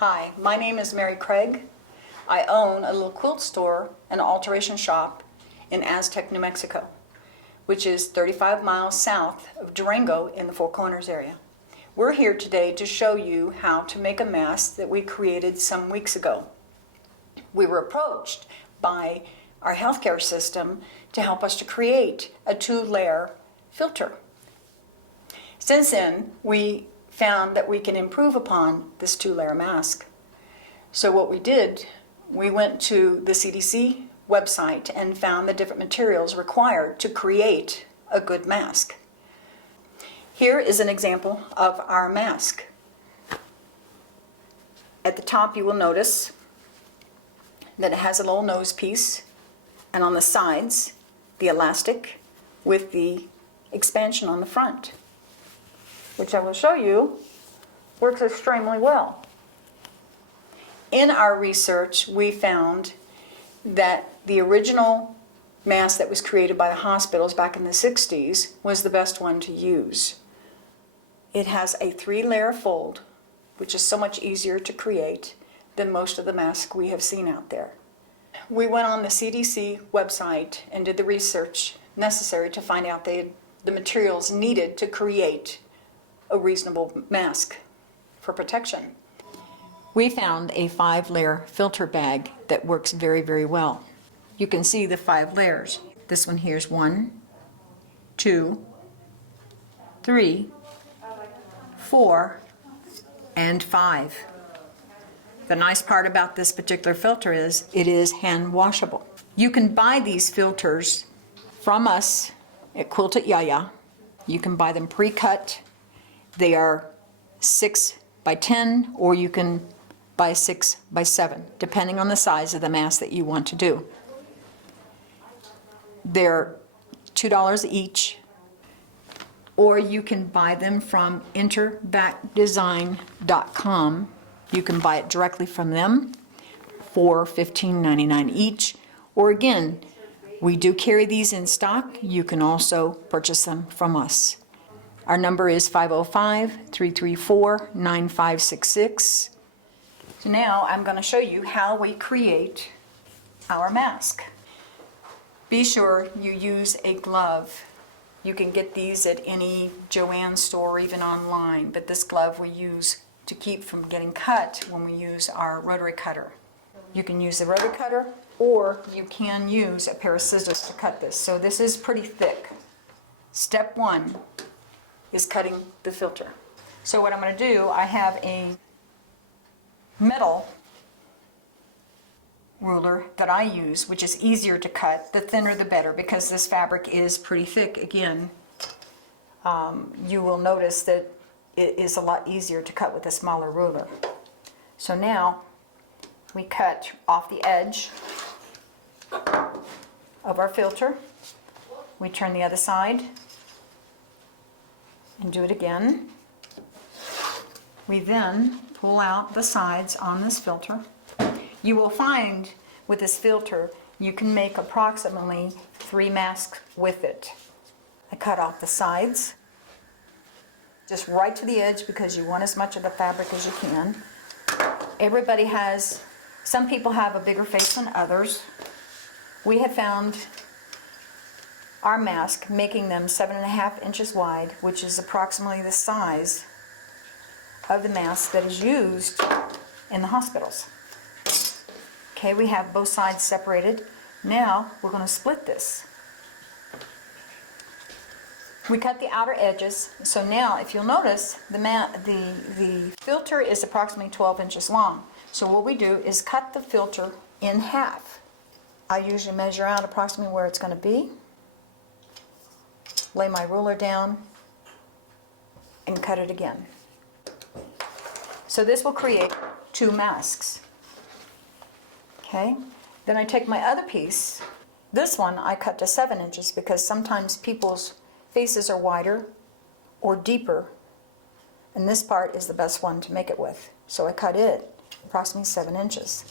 Hi, my name is Mary Craig. I own a little quilt store and alteration shop in Aztec, New Mexico, which is 35 miles south of Durango in the Four Corners area. We're here today to show you how to make a mask that we created some weeks ago. We were approached by our healthcare system to help us to create a 2-layer filter. Since then, we found that we can improve upon this 2-layer mask. So what we did, we went to the CDC website and found the different materials required to create a good mask. Here is an example of our mask. At the top you will notice that it has a little nose piece, and on the sides the elastic with the expansion on the front, which I will show you works extremely well. In our research, we found that the original mask that was created by the hospitals back in the 60s was the best one to use. It has a 3-layer fold, which is so much easier to create than most of the masks we have seen out there. We went on the CDC website and did the research necessary to find out the materials needed to create a reasonable mask for protection. We found a 5-layer filter bag that works very, very well. You can see the 5 layers. This one here is 1, 2, 3, 4, and 5. The nice part about this particular filter is it is hand washable. You can buy these filters from us at Quilt It Ya Ya. You can buy them pre-cut. They are 6 by 10, or you can buy 6 by 7, depending on the size of the mask that you want to do. They're $2 each, or you can buy them from intervacdesign.com. You can buy it directly from them for $15.99 each, or again, we do carry these in stock. You can also purchase them from us. Our number is 505-334-9566. So now I'm going to show you how we create our mask. Be sure you use a glove. You can get these at any Joann store or even online, but this glove we use to keep from getting cut when we use our rotary cutter. You can use the rotary cutter, or you can use a pair of scissors to cut this. So this is pretty thick. Step 1 is cutting the filter. So what I'm going to do, I have a metal ruler that I use, which is easier to cut. The thinner the better, because this fabric is pretty thick. Again, you will notice that it is a lot easier to cut with a smaller ruler. So now we cut off the edge of our filter. We turn the other side and do it again. We then pull out the sides on this filter. You will find with this filter you can make approximately 3 masks with it. I cut off the sides just right to the edge because you want as much of the fabric as you can. Everybody has, some people have a bigger face than others. We have found our mask making them 7.5 inches wide, which is approximately the size of the mask that is used in the hospitals. Okay, we have both sides separated. Now we're going to split this. We cut the outer edges. So now, if you'll notice, the filter is approximately 12 inches long. So what we do is cut the filter in half. I usually measure out approximately where it's going to be, lay my ruler down, and cut it again. So this will create 2 masks. Okay, then I take my other piece. This one I cut to 7 inches because sometimes people's faces are wider or deeper, and this part is the best one to make it with. So I cut it approximately 7 inches.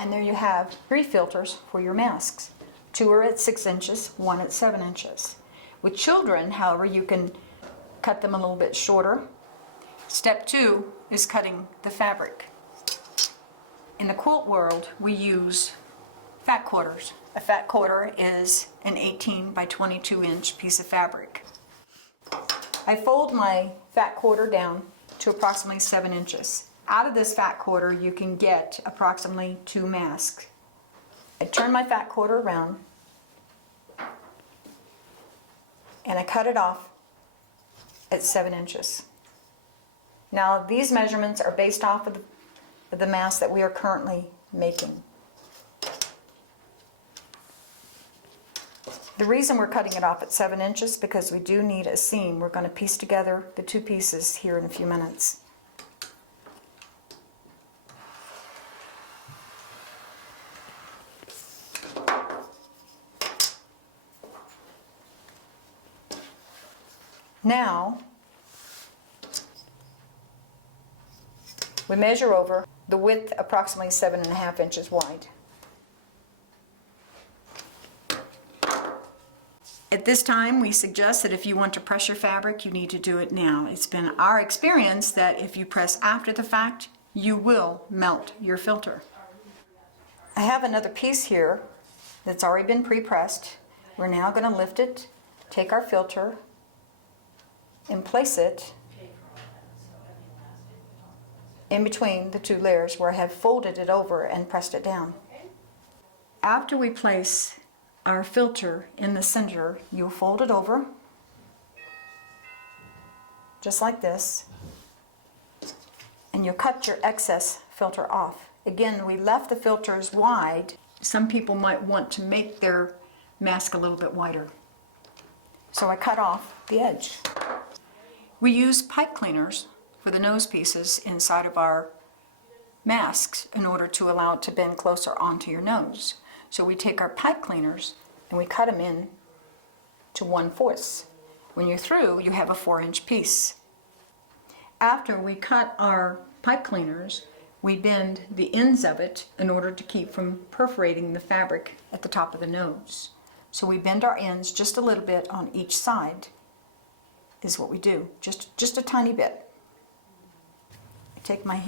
And there you have 3 filters for your masks. 2 are at 6 inches, 1 at 7 inches. With children, however, you can cut them a little bit shorter. Step 2 is cutting the fabric. In the quilt world, we use fat quarters. A fat quarter is an 18 by 22 inch piece of fabric. I fold my fat quarter down to approximately 7 inches. Out of this fat quarter, you can get approximately 2 masks. I turn my fat quarter around and I cut it off at 7 inches. Now these measurements are based off of the mask that we are currently making. The reason we're cutting it off at 7 inches is because we do need a seam. We're going to piece together the 2 pieces here in a few minutes. Now, we measure over the width approximately 7.5 inches wide. At this time, we suggest that if you want to press your fabric, you need to do it now. It's been our experience that if you press after the fact, you will melt your filter. I have another piece here that's already been pre-pressed. We're now going to lift it, take our filter, and place it in between the 2 layers where I have folded it over and pressed it down. After we place our filter in the center, you'll fold it over just like this, and you'll cut your excess filter off. Again, we left the filters wide. Some people might want to make their mask a little bit wider. So I cut off the edge. We use pipe cleaners for the nose pieces inside of our masks in order to allow it to bend closer onto your nose. So we take our pipe cleaners and we cut them in to 1/4. When you're through, you have a 4-inch piece. After we cut our pipe cleaners, we bend the ends of it in order to keep from perforating the fabric at the top of the nose. So we bend our ends just a little bit on each side is what we do, just a tiny bit. I take my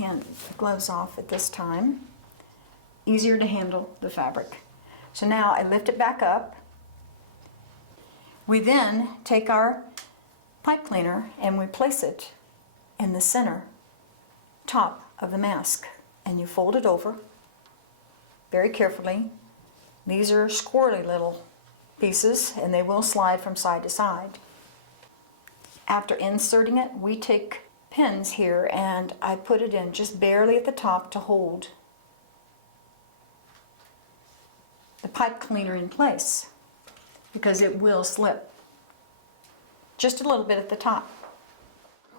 gloves off at this time. Easier to handle the fabric. So now I lift it back up. We then take our pipe cleaner and we place it in the center top of the mask, and you fold it over very carefully. These are squirrely little pieces and they will slide from side to side. After inserting it, we take pins here and I put it in just barely at the top to hold the pipe cleaner in place because it will slip. Just a little bit at the top.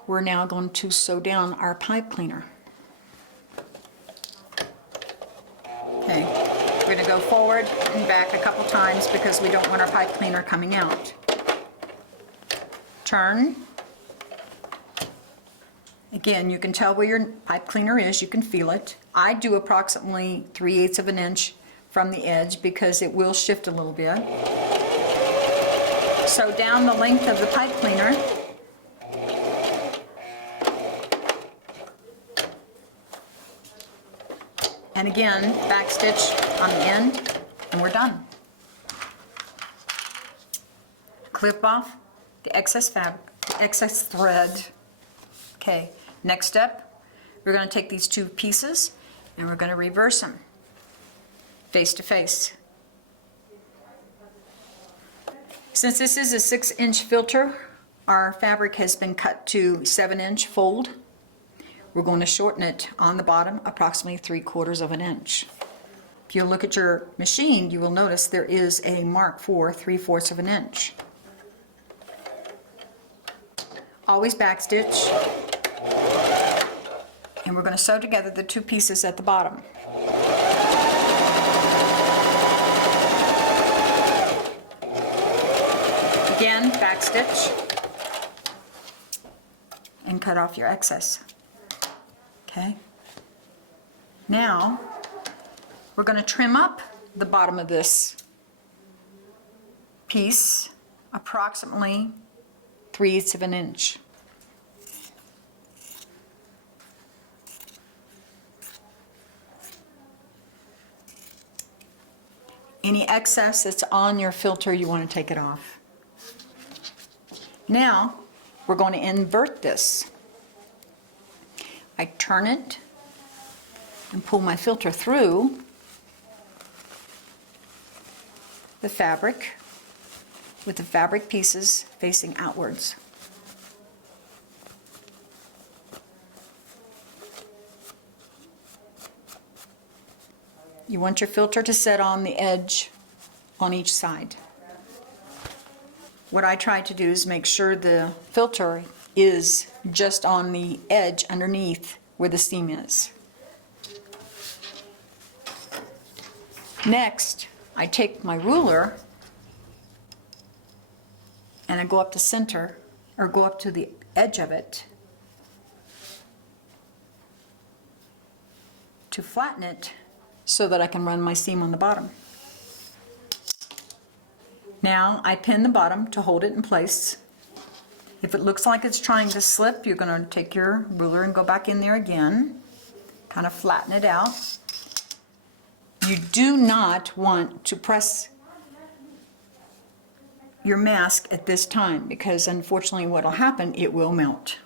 We're now going to sew down our pipe cleaner. Okay, we're going to go forward and back a couple times because we don't want our pipe cleaner coming out. Turn. Again, you can tell where your pipe cleaner is, you can feel it. I do approximately 3/8 of an inch from the edge because it will shift a little bit. Sew down the length of the pipe cleaner. And again, back stitch on the end, and we're done. Clip off the excess fabric, the excess thread. Okay, next step, we're going to take these 2 pieces and we're going to reverse them face to face. Since this is a 6-inch filter, our fabric has been cut to 7-inch fold. We're going to shorten it on the bottom approximately 3/4 of an inch. If you look at your machine, you will notice there is a mark for 3/4 of an inch. Always backstitch, and we're going to sew together the 2 pieces at the bottom. Again, backstitch and cut off your excess. Okay. Now we're going to trim up the bottom of this piece approximately 3/8 of an inch. Any excess that's on your filter, you want to take it off. Now, we're going to invert this. I turn it and pull my filter through the fabric with the fabric pieces facing outwards. You want your filter to set on the edge on each side. What I try to do is make sure the filter is just on the edge underneath where the seam is. Next, I take my ruler and I go up to center, or go up to the edge of it to flatten it so that I can run my seam on the bottom. Now I pin the bottom to hold it in place. If it looks like it's trying to slip, you're going to take your ruler and go back in there again, kind of flatten it out. You do not want to press your mask at this time, because unfortunately what will happen, it will melt.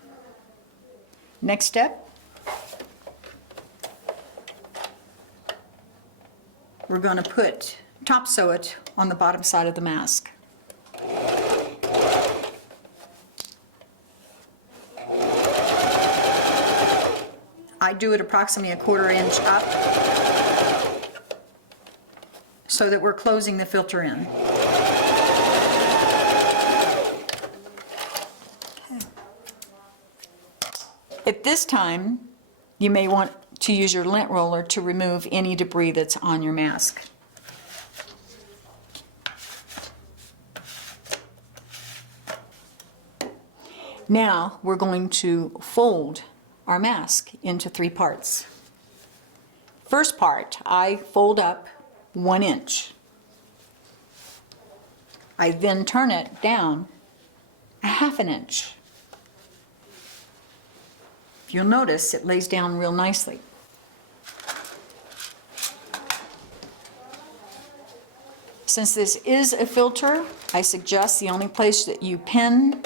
Next step, we're going to top sew it on the bottom side of the mask. I do it approximately 1/4 inch up so that we're closing the filter in. At this time, you may want to use your lint roller to remove any debris that's on your mask. Now we're going to fold our mask into 3 parts. First part, I fold up 1 inch. I then turn it down 1/2 inch. You'll notice it lays down real nicely. Since this is a filter, I suggest the only place that you pin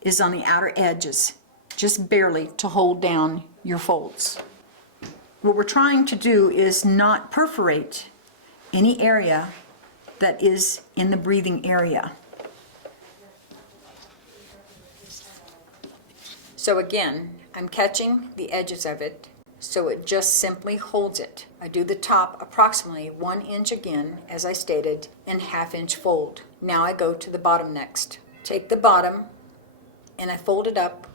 is on the outer edges, just barely to hold down your folds. What we're trying to do is not perforate any area that is in the breathing area. So again, I'm catching the edges of it, so it just simply holds it. I do the top approximately 1 inch again, as I stated, in 1/2 inch fold. Now I go to the bottom next. Take the bottom and I fold it up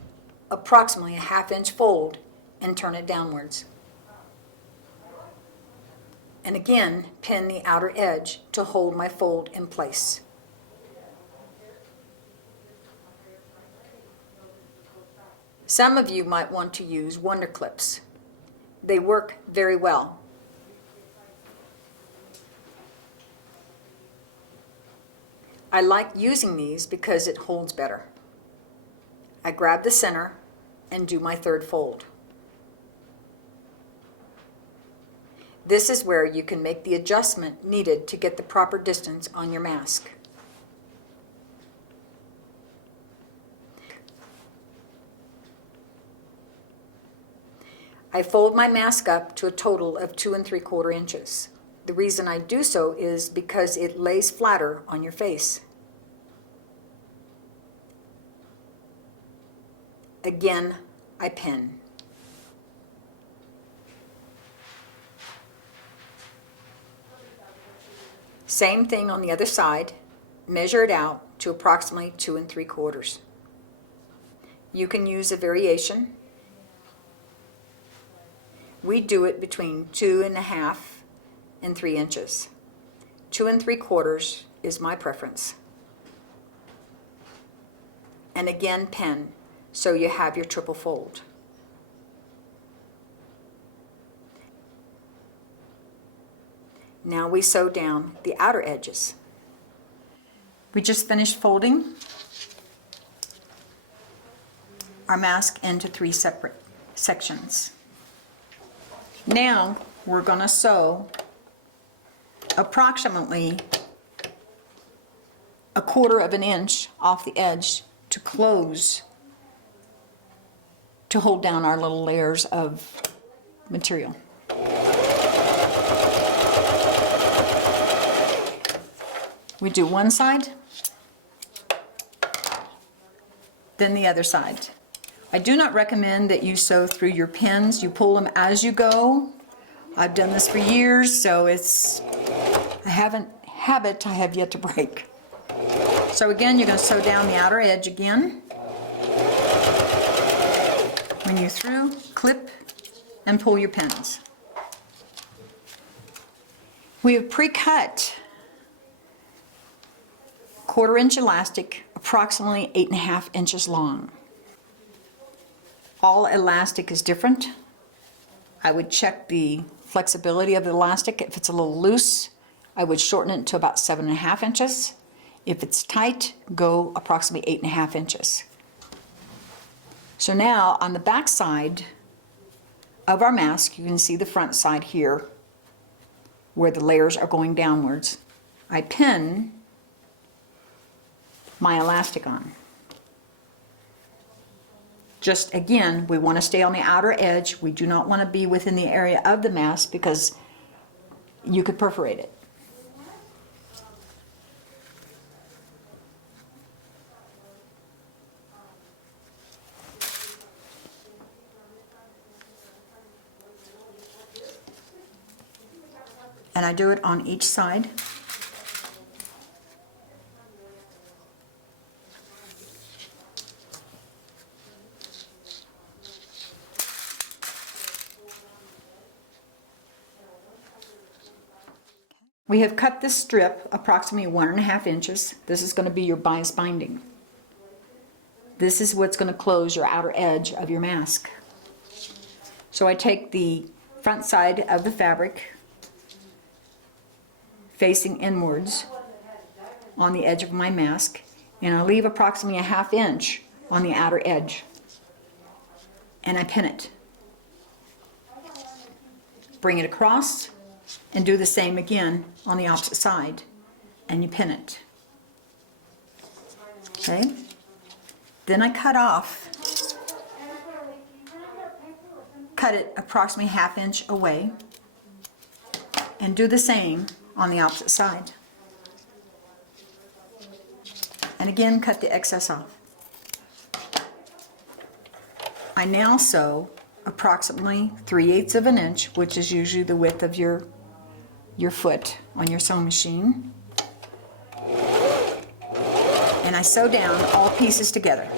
approximately 1/2 inch fold and turn it downwards. And again, pin the outer edge to hold my fold in place. Some of you might want to use Wonder Clips. They work very well. I like using these because it holds better. I grab the center and do my 3rd fold. This is where you can make the adjustment needed to get the proper distance on your mask. I fold my mask up to a total of 2 3/4 inches. The reason I do so is because it lays flatter on your face. Again, I pin. Same thing on the other side. Measure it out to approximately 2 3/4. You can use a variation. We do it between 2 1/2 and 3 inches. 2 3/4 is my preference. And again, pin, so you have your triple fold. Now we sew down the outer edges. We just finished folding our mask into 3 separate sections. Now we're going to sew approximately a quarter of an inch off the edge to close, to hold down our little layers of material. We do one side, then the other side. I do not recommend that you sew through your pins. You pull them as you go. I've done this for years, so it's a habit I have yet to break. So again, you're going to sew down the outer edge again. When you're through, clip and pull your pins. We have pre-cut 1/4 inch elastic, approximately 8.5 inches long. All elastic is different. I would check the flexibility of the elastic. If it's a little loose, I would shorten it to about 7.5 inches. If it's tight, go approximately 8.5 inches. So now on the back side of our mask, you can see the front side here where the layers are going downwards. I pin my elastic on. Just again, we want to stay on the outer edge. We do not want to be within the area of the mask because you could perforate it. And I do it on each side. We have cut this strip approximately 1.5 inches. This is going to be your bias binding. This is what's going to close your outer edge of your mask. So I take the front side of the fabric facing inwards on the edge of my mask, and I leave approximately 1/2 inch on the outer edge, and I pin it. Bring it across and do the same again on the opposite side, and you pin it. Okay? Then I cut it approximately 1/2 inch away, and do the same on the opposite side. And again, cut the excess off. I now sew approximately 3/8 of an inch, which is usually the width of your foot on your sewing machine. And I sew down all pieces together.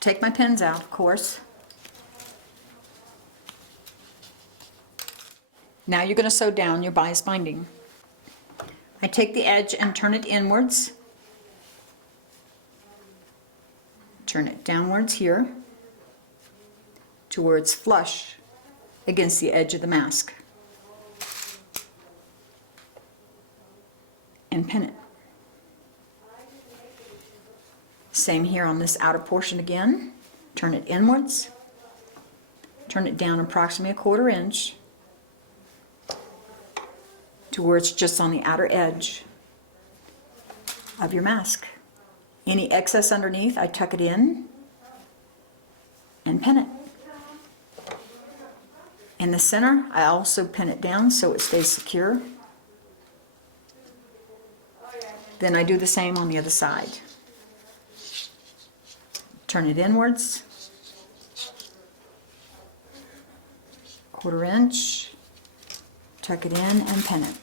Take my pins out, of course. Now you're going to sew down your bias binding. I take the edge and turn it inwards. Turn it downwards here to where it's flush against the edge of the mask. And pin it. Same here on this outer portion again. Turn it inwards. Turn it down approximately 1/4 inch to where it's just on the outer edge of your mask. Any excess underneath, I tuck it in and pin it. In the center, I also pin it down so it stays secure. Then I do the same on the other side. Turn it inwards, 1/4 inch, tuck it in and pin it.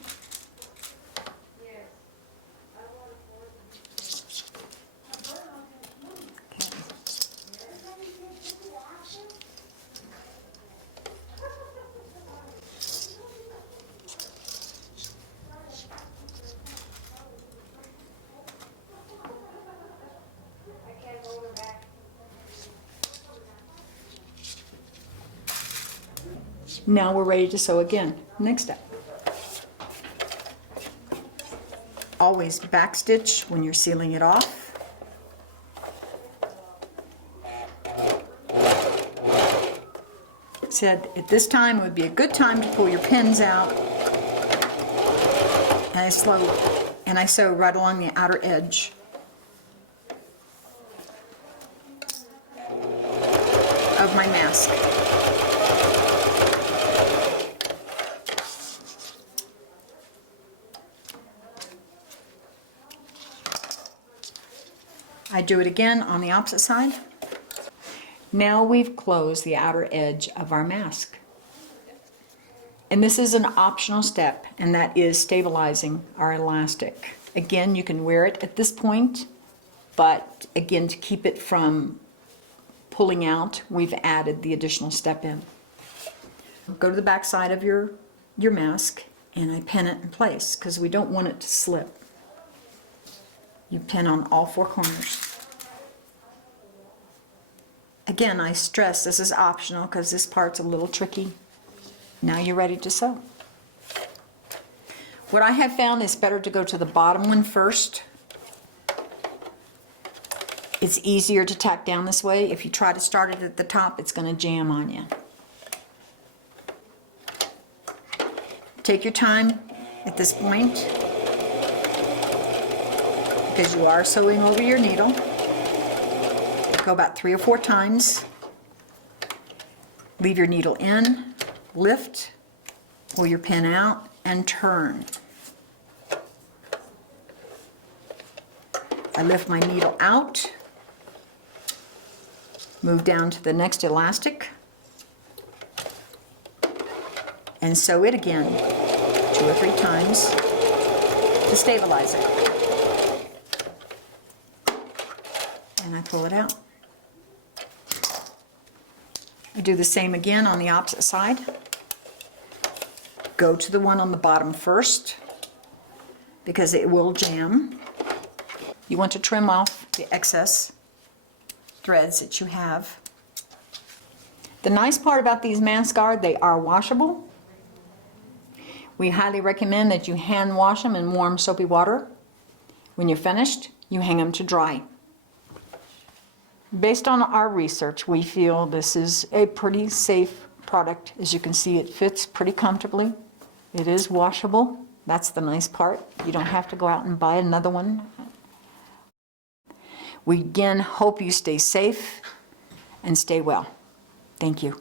Now we're ready to sew again. Next step. Always backstitch when you're sealing it off. Said at this time would be a good time to pull your pins out. And I sew right along the outer edge. Of my mask. I do it again on the opposite side. Now we've closed the outer edge of our mask. And this is an optional step, and that is stabilizing our elastic. Again, you can wear it at this point, but again, to keep it from pulling out, we've added the additional step in. Go to the back side of your mask, and I pin it in place because we don't want it to slip. You pin on all four corners. Again, I stress this is optional because this part's a little tricky. Now you're ready to sew. What I have found is better to go to the bottom one first. It's easier to tack down this way. If you try to start it at the top, it's going to jam on you. Take your time at this point because you are sewing over your needle. Go about 3 or 4 times. Leave your needle in, lift, pull your pin out, and turn. I lift my needle out, move down to the next elastic, and sew it again 2 or 3 times to stabilize it. And I pull it out. I do the same again on the opposite side. Go to the one on the bottom first because it will jam. You want to trim off the excess threads that you have. The nice part about these masks are they are washable. We highly recommend that you hand wash them in warm soapy water. When you're finished, you hang them to dry. Based on our research, we feel this is a pretty safe product. As you can see, it fits pretty comfortably. It is washable. That's the nice part. You don't have to go out and buy another one. We again hope you stay safe and stay well. Thank you.